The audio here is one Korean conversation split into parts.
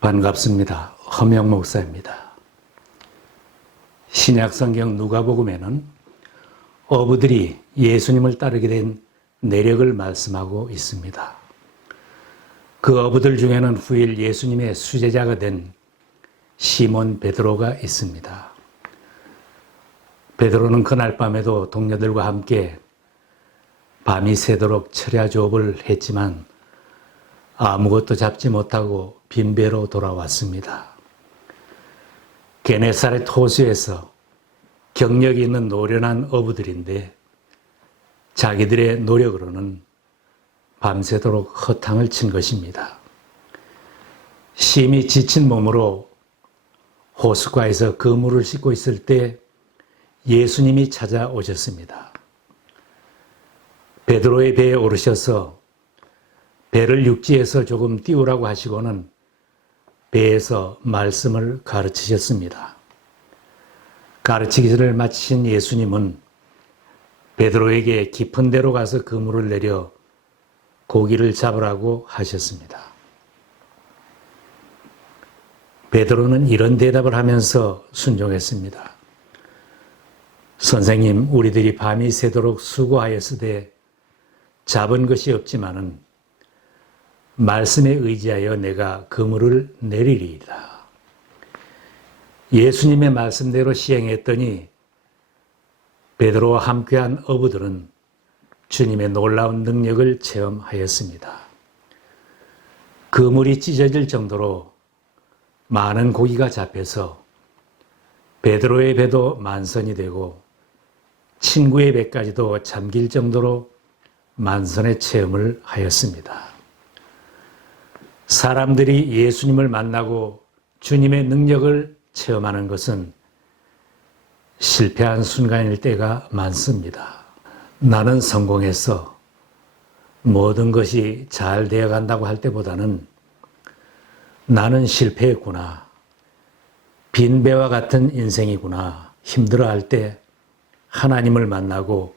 반갑습니다. 허명 목사입니다. 신약성경 누가복음에는 어부들이 예수님을 따르게 된 내력을 말씀하고 있습니다. 그 어부들 중에는 후일 예수님의 수제자가 된 시몬 베드로가 있습니다. 베드로는 그날 밤에도 동료들과 함께 밤이 새도록 철야조업을 했지만 아무것도 잡지 못하고 빈배로 돌아왔습니다. 게네사렛 호수에서 경력이 있는 노련한 어부들인데 자기들의 노력으로는 밤새도록 허탕을 친 것입니다. 심히 지친 몸으로 호숫가에서 그물을 씻고 있을 때 예수님이 찾아오셨습니다. 베드로의 배에 오르셔서 배를 육지에서 조금 띄우라고 하시고는 배에서 말씀을 가르치셨습니다. 가르치기를 마치신 예수님은 베드로에게 깊은 데로 가서 그물을 내려 고기를 잡으라고 하셨습니다. 베드로는 이런 대답을 하면서 순종했습니다. 선생님, 우리들이 밤이 새도록 수고하였으되 잡은 것이 없지만은 말씀에 의지하여 내가 그물을 내리리이다. 예수님의 말씀대로 시행했더니 베드로와 함께한 어부들은 주님의 놀라운 능력을 체험하였습니다. 그물이 찢어질 정도로 많은 고기가 잡혀서 베드로의 배도 만선이 되고 친구의 배까지도 잠길 정도로 만선의 체험을 하였습니다. 사람들이 예수님을 만나고 주님의 능력을 체험하는 것은 실패한 순간일 때가 많습니다. 나는 성공했어. 모든 것이 잘 되어 간다고 할 때보다는 나는 실패했구나. 빈배와 같은 인생이구나. 힘들어할 때 하나님을 만나고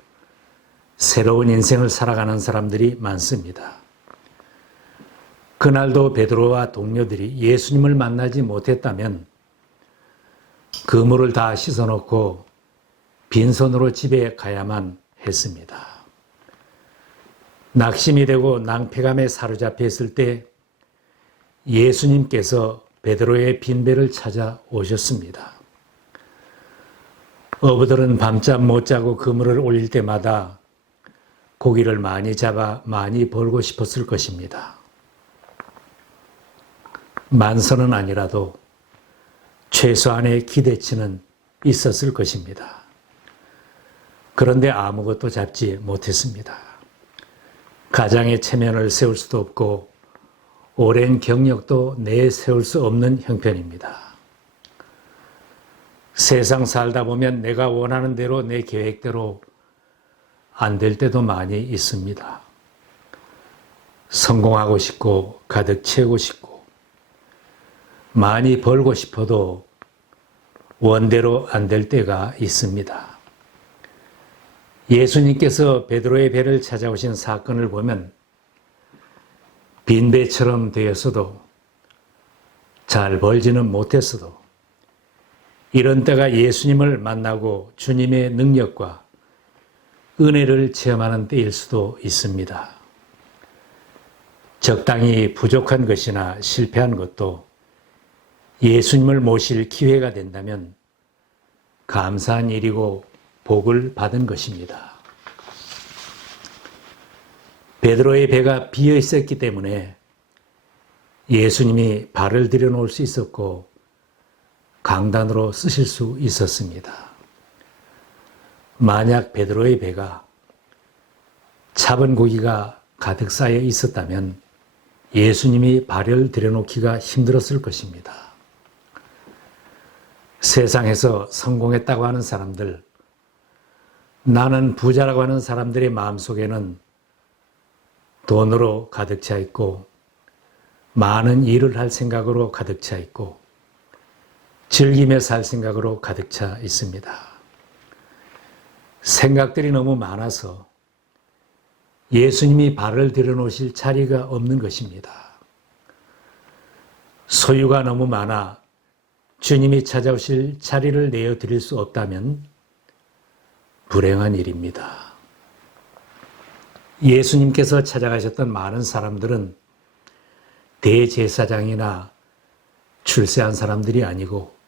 새로운 인생을 살아가는 사람들이 많습니다. 그날도 베드로와 동료들이 예수님을 만나지 못했다면 그물을 다 씻어놓고 빈손으로 집에 가야만 했습니다. 낙심이 되고 낭패감에 사로잡혀 있을 때 예수님께서 베드로의 빈배를 찾아오셨습니다. 어부들은 밤잠 못 자고 그물을 올릴 때마다 고기를 많이 잡아 많이 벌고 싶었을 것입니다. 만선은 아니라도 최소한의 기대치는 있었을 것입니다. 그런데 아무것도 잡지 못했습니다. 가장의 체면을 세울 수도 없고 오랜 경력도 내세울 수 없는 형편입니다. 세상 살다 보면 내가 원하는 대로 내 계획대로 안 될 때도 많이 있습니다. 성공하고 싶고 가득 채우고 싶고 많이 벌고 싶어도 원대로 안 될 때가 있습니다. 예수님께서 베드로의 배를 찾아오신 사건을 보면 빈배처럼 되었어도 잘 벌지는 못했어도 이런 때가 예수님을 만나고 주님의 능력과 은혜를 체험하는 때일 수도 있습니다. 적당히 부족한 것이나 실패한 것도 예수님을 모실 기회가 된다면 감사한 일이고 복을 받은 것입니다. 베드로의 배가 비어 있었기 때문에 예수님이 발을 들여놓을 수 있었고 강단으로 쓰실 수 있었습니다. 만약 베드로의 배가 잡은 고기가 가득 쌓여 있었다면 예수님이 발을 들여놓기가 힘들었을 것입니다. 세상에서 성공했다고 하는 사람들, 나는 부자라고 하는 사람들의 마음속에는 돈으로 가득 차 있고 많은 일을 할 생각으로 가득 차 있고 즐기며 살 생각으로 가득 차 있습니다. 생각들이 너무 많아서 예수님이 발을 들여놓으실 자리가 없는 것입니다. 소유가 너무 많아 주님이 찾아오실 자리를 내어드릴 수 없다면 불행한 일입니다. 예수님께서 찾아가셨던 많은 사람들은 대제사장이나 출세한 사람들이 아니고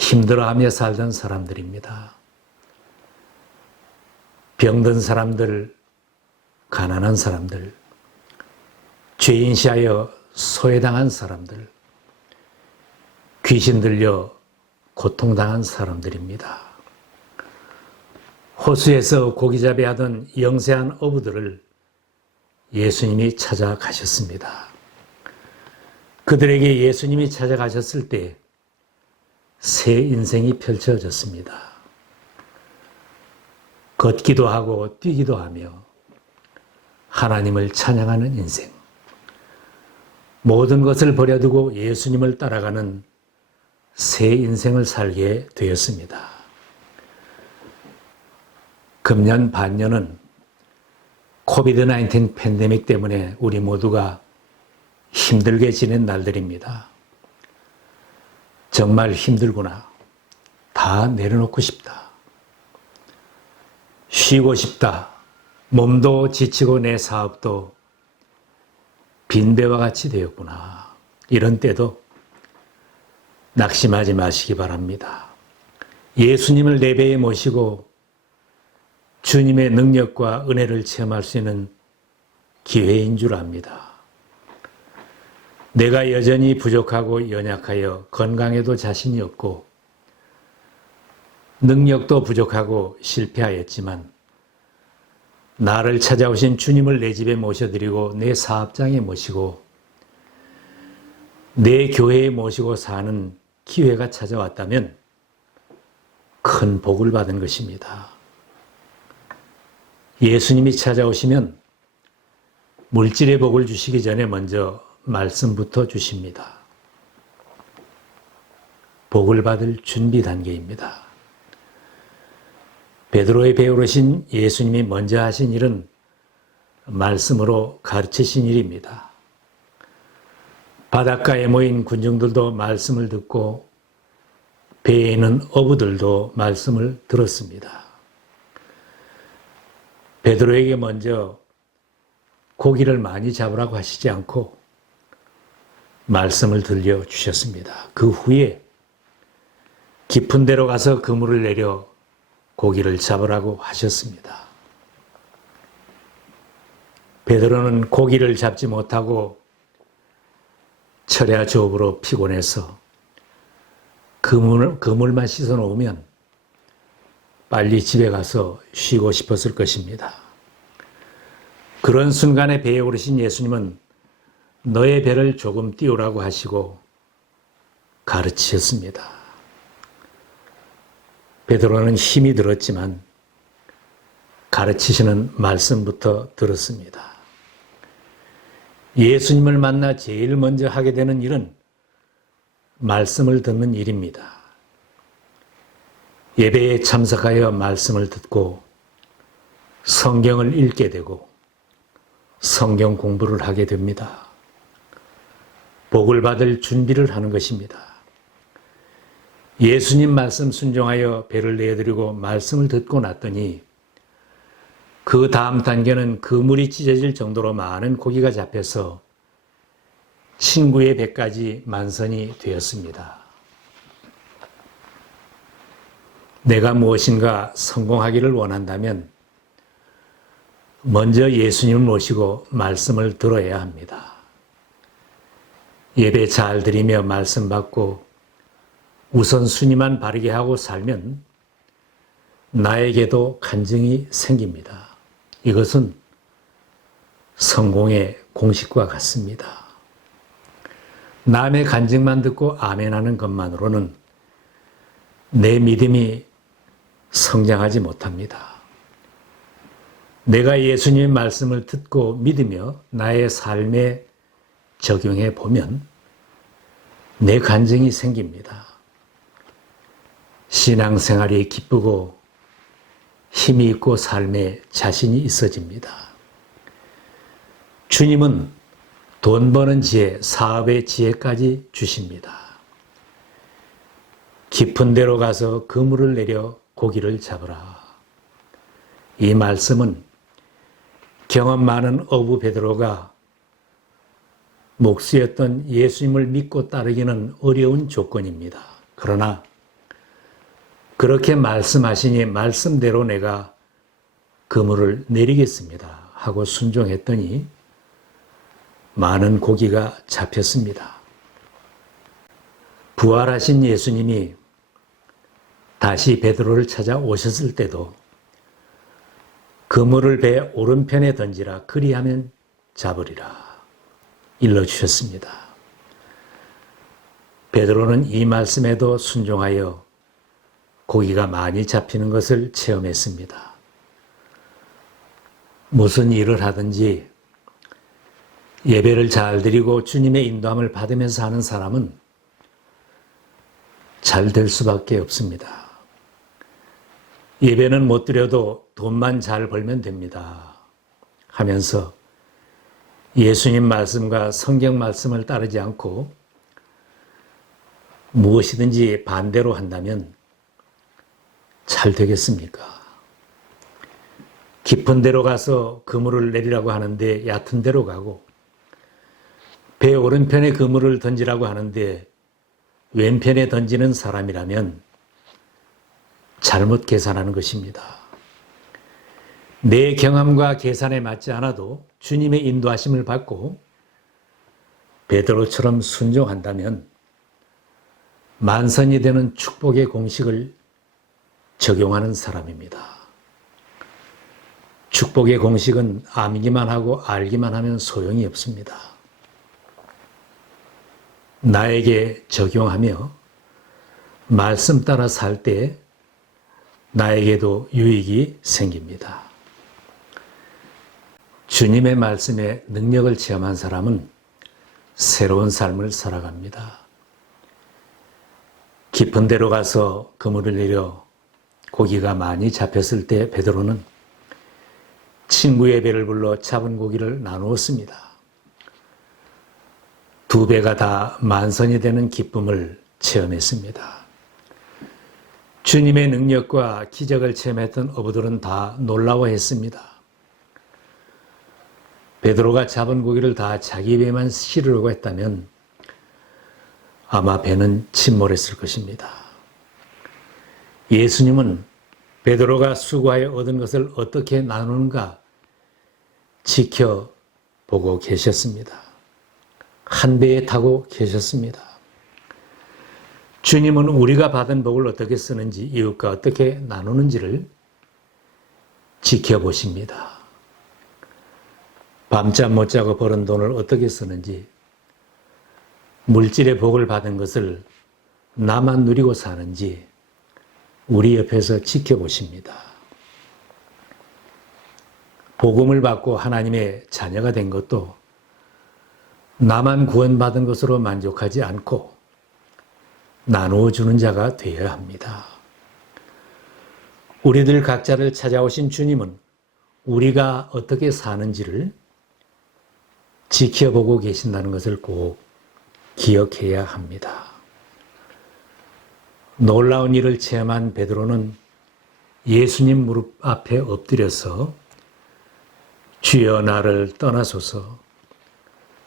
힘들어하며 살던 사람들입니다. 병든 사람들, 가난한 사람들, 죄인 시하여 소외당한 사람들, 귀신 들려 고통당한 사람들입니다. 호수에서 고기잡이 하던 영세한 어부들을 예수님이 찾아가셨습니다. 그들에게 예수님이 찾아가셨을 때 새 인생이 펼쳐졌습니다. 걷기도 하고 뛰기도 하며 하나님을 찬양하는 인생. 모든 것을 버려두고 예수님을 따라가는 새 인생을 살게 되었습니다. 금년 반년은 코비드-19 팬데믹 때문에 우리 모두가 힘들게 지낸 날들입니다. 정말 힘들구나. 다 내려놓고 싶다. 쉬고 싶다. 몸도 지치고 내 사업도 빈배와 같이 되었구나. 이런 때도 낙심하지 마시기 바랍니다. 예수님을 내 배에 모시고 주님의 능력과 은혜를 체험할 수 있는 기회인 줄 압니다. 내가 여전히 부족하고 연약하여 건강에도 자신이 없고 능력도 부족하고 실패하였지만 나를 찾아오신 주님을 내 집에 모셔드리고 내 사업장에 모시고 내 교회에 모시고 사는 기회가 찾아왔다면 큰 복을 받은 것입니다. 예수님이 찾아오시면 물질의 복을 주시기 전에 먼저 말씀부터 주십니다. 복을 받을 준비 단계입니다. 베드로의 배우르신 예수님이 먼저 하신 일은 말씀으로 가르치신 일입니다. 바닷가에 모인 군중들도 말씀을 듣고 배에 있는 어부들도 말씀을 들었습니다. 베드로에게 먼저 고기를 많이 잡으라고 하시지 않고 말씀을 들려주셨습니다. 그 후에 깊은 데로 가서 그물을 내려 고기를 잡으라고 하셨습니다. 베드로는 고기를 잡지 못하고 철야 조업으로 피곤해서 그물만 씻어 놓으면 빨리 집에 가서 쉬고 싶었을 것입니다. 그런 순간에 배에 오르신 예수님은 너의 배를 조금 띄우라고 하시고 가르치셨습니다. 베드로는 힘이 들었지만 가르치시는 말씀부터 들었습니다. 예수님을 만나 제일 먼저 하게 되는 일은 말씀을 듣는 일입니다. 예배에 참석하여 말씀을 듣고 성경을 읽게 되고 성경 공부를 하게 됩니다. 복을 받을 준비를 하는 것입니다. 예수님 말씀 순종하여 배를 내어드리고 말씀을 듣고 났더니 그 다음 단계는 그물이 찢어질 정도로 많은 고기가 잡혀서 친구의 배까지 만선이 되었습니다. 내가 무엇인가 성공하기를 원한다면 먼저 예수님을 모시고 말씀을 들어야 합니다. 예배 잘 드리며 말씀 받고 우선순위만 바르게 하고 살면 나에게도 간증이 생깁니다. 이것은 성공의 공식과 같습니다. 남의 간증만 듣고 아멘하는 것만으로는 내 믿음이 성장하지 못합니다. 내가 예수님의 말씀을 듣고 믿으며 나의 삶에 적용해 보면 내 간증이 생깁니다. 신앙생활이 기쁘고 힘이 있고 삶에 자신이 있어집니다. 주님은 돈 버는 지혜, 사업의 지혜까지 주십니다. 깊은 데로 가서 그물을 내려 고기를 잡으라. 이 말씀은 경험 많은 어부 베드로가 목수였던 예수님을 믿고 따르기는 어려운 조건입니다. 그러나 그렇게 말씀하시니 말씀대로 내가 그물을 내리겠습니다 하고 순종했더니 많은 고기가 잡혔습니다. 부활하신 예수님이 다시 베드로를 찾아오셨을 때도 그물을 배 오른편에 던지라 그리하면 잡으리라 일러주셨습니다. 베드로는 이 말씀에도 순종하여 고기가 많이 잡히는 것을 체험했습니다. 무슨 일을 하든지 예배를 잘 드리고 주님의 인도함을 받으면서 하는 사람은 잘 될 수밖에 없습니다. 예배는 못 드려도 돈만 잘 벌면 됩니다 하면서 예수님 말씀과 성경 말씀을 따르지 않고 무엇이든지 반대로 한다면 잘 되겠습니까? 깊은 데로 가서 그물을 내리라고 하는데 얕은 데로 가고 배 오른편에 그물을 던지라고 하는데 왼편에 던지는 사람이라면 잘못 계산하는 것입니다. 내 경험과 계산에 맞지 않아도 주님의 인도하심을 받고 베드로처럼 순종한다면 만선이 되는 축복의 공식을 적용하는 사람입니다. 축복의 공식은 암기만 하고 알기만 하면 소용이 없습니다. 나에게 적용하며 말씀 따라 살 때 나에게도 유익이 생깁니다. 주님의 말씀에 능력을 체험한 사람은 새로운 삶을 살아갑니다. 깊은 데로 가서 그물을 내려 고기가 많이 잡혔을 때 베드로는 친구의 배를 불러 잡은 고기를 나누었습니다. 두 배가 다 만선이 되는 기쁨을 체험했습니다. 주님의 능력과 기적을 체험했던 어부들은 다 놀라워했습니다. 베드로가 잡은 고기를 다 자기 배만 실으려고 했다면 아마 배는 침몰했을 것입니다. 예수님은 베드로가 수고하여 얻은 것을 어떻게 나누는가 지켜보고 계셨습니다. 한 배에 타고 계셨습니다. 주님은 우리가 받은 복을 어떻게 쓰는지, 이웃과 어떻게 나누는지를 지켜보십니다. 밤잠 못 자고 벌은 돈을 어떻게 쓰는지, 물질의 복을 받은 것을 나만 누리고 사는지 우리 옆에서 지켜보십니다. 복음을 받고 하나님의 자녀가 된 것도 나만 구원받은 것으로 만족하지 않고 나누어 주는 자가 되어야 합니다. 우리들 각자를 찾아오신 주님은 우리가 어떻게 사는지를 지켜보고 계신다는 것을 꼭 기억해야 합니다. 놀라운 일을 체험한 베드로는 예수님 무릎 앞에 엎드려서 주여 나를 떠나소서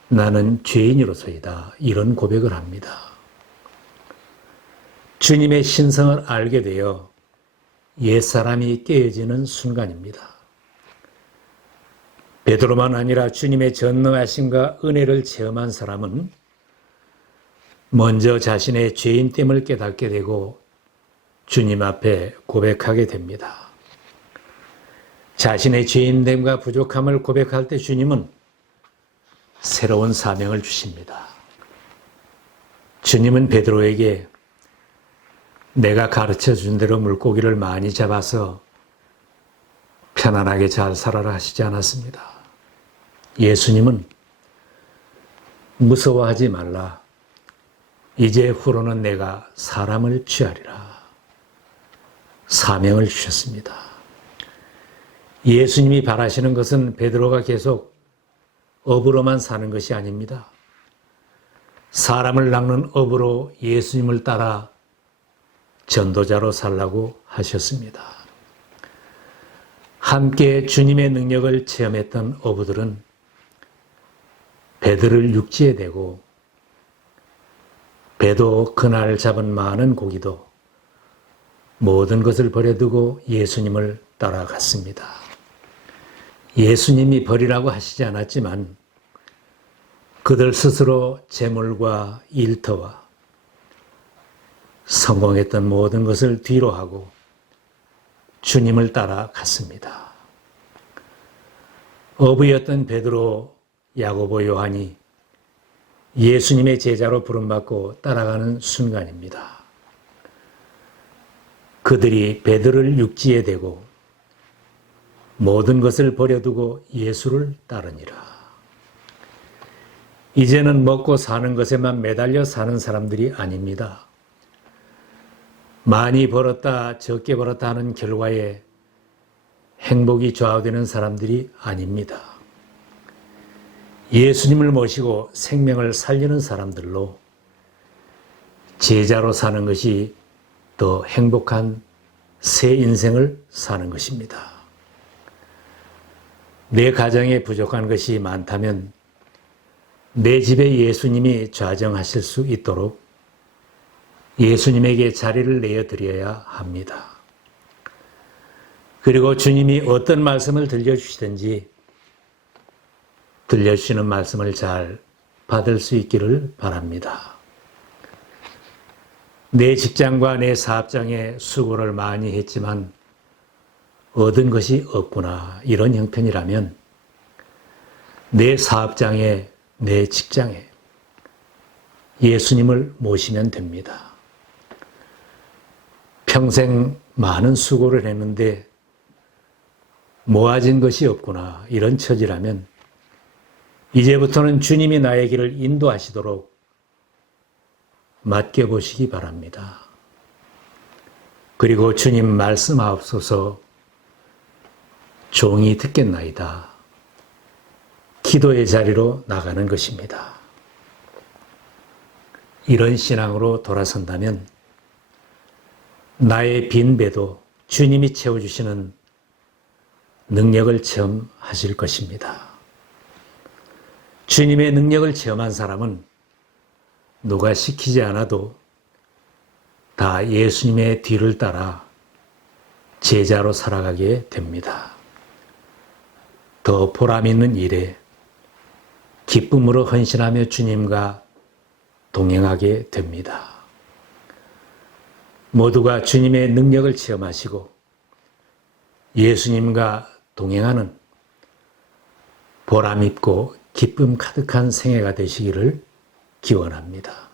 나는 죄인으로서이다 이런 고백을 합니다. 주님의 신성을 알게 되어 옛사람이 깨어지는 순간입니다. 베드로만 아니라 주님의 전능하심과 은혜를 체험한 사람은 먼저 자신의 죄인됨을 깨닫게 되고 주님 앞에 고백하게 됩니다. 자신의 죄인됨과 부족함을 고백할 때 주님은 새로운 사명을 주십니다. 주님은 베드로에게 내가 가르쳐 준 대로 물고기를 많이 잡아서 편안하게 잘 살아라 하시지 않았습니다. 예수님은 무서워하지 말라. 이제 후로는 내가 사람을 취하리라. 사명을 주셨습니다. 예수님이 바라시는 것은 베드로가 계속 업으로만 사는 것이 아닙니다. 사람을 낚는 업으로 예수님을 따라 전도자로 살라고 하셨습니다. 함께 주님의 능력을 체험했던 어부들은 배들을 육지에 대고 배도 그날 잡은 많은 고기도 모든 것을 버려두고 예수님을 따라갔습니다. 예수님이 버리라고 하시지 않았지만 그들 스스로 재물과 일터와 성공했던 모든 것을 뒤로 하고 주님을 따라갔습니다. 어부였던 베드로, 야고보, 요한이 예수님의 제자로 부름받고 따라가는 순간입니다. 그들이 베드로를 육지에 대고 모든 것을 버려두고 예수를 따르니라. 이제는 먹고 사는 것에만 매달려 사는 사람들이 아닙니다. 많이 벌었다, 적게 벌었다 하는 결과에 행복이 좌우되는 사람들이 아닙니다. 예수님을 모시고 생명을 살리는 사람들로 제자로 사는 것이 더 행복한 새 인생을 사는 것입니다. 내 가정에 부족한 것이 많다면 내 집에 예수님이 좌정하실 수 있도록 예수님에게 자리를 내어드려야 합니다. 그리고 주님이 어떤 말씀을 들려주시든지 들려주시는 말씀을 잘 받을 수 있기를 바랍니다. 내 직장과 내 사업장에 수고를 많이 했지만 얻은 것이 없구나, 이런 형편이라면 내 사업장에, 내 직장에 예수님을 모시면 됩니다. 평생 많은 수고를 했는데 모아진 것이 없구나, 이런 처지라면 이제부터는 주님이 나의 길을 인도하시도록 맡겨보시기 바랍니다. 그리고 주님 말씀하옵소서, 종이 듣겠나이다, 기도의 자리로 나가는 것입니다. 이런 신앙으로 돌아선다면 나의 빈 배도 주님이 채워주시는 능력을 체험하실 것입니다. 주님의 능력을 체험한 사람은 누가 시키지 않아도 다 예수님의 뒤를 따라 제자로 살아가게 됩니다. 더 보람 있는 일에 기쁨으로 헌신하며 주님과 동행하게 됩니다. 모두가 주님의 능력을 체험하시고 예수님과 동행하는 보람 있고 기쁨 가득한 생애가 되시기를 기원합니다.